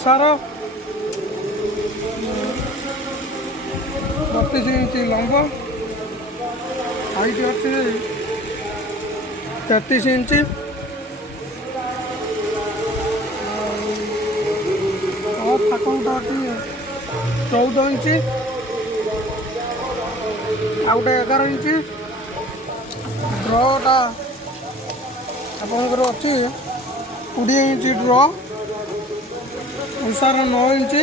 ओसार 32 इंच लंब हाइट अच्छी 33 इंच फाकटा अच्छी 14 इंच आउटे 11 इंच ड्रटा आपंकर अच्छी 20 इंच ड्र ओसार 9 इंच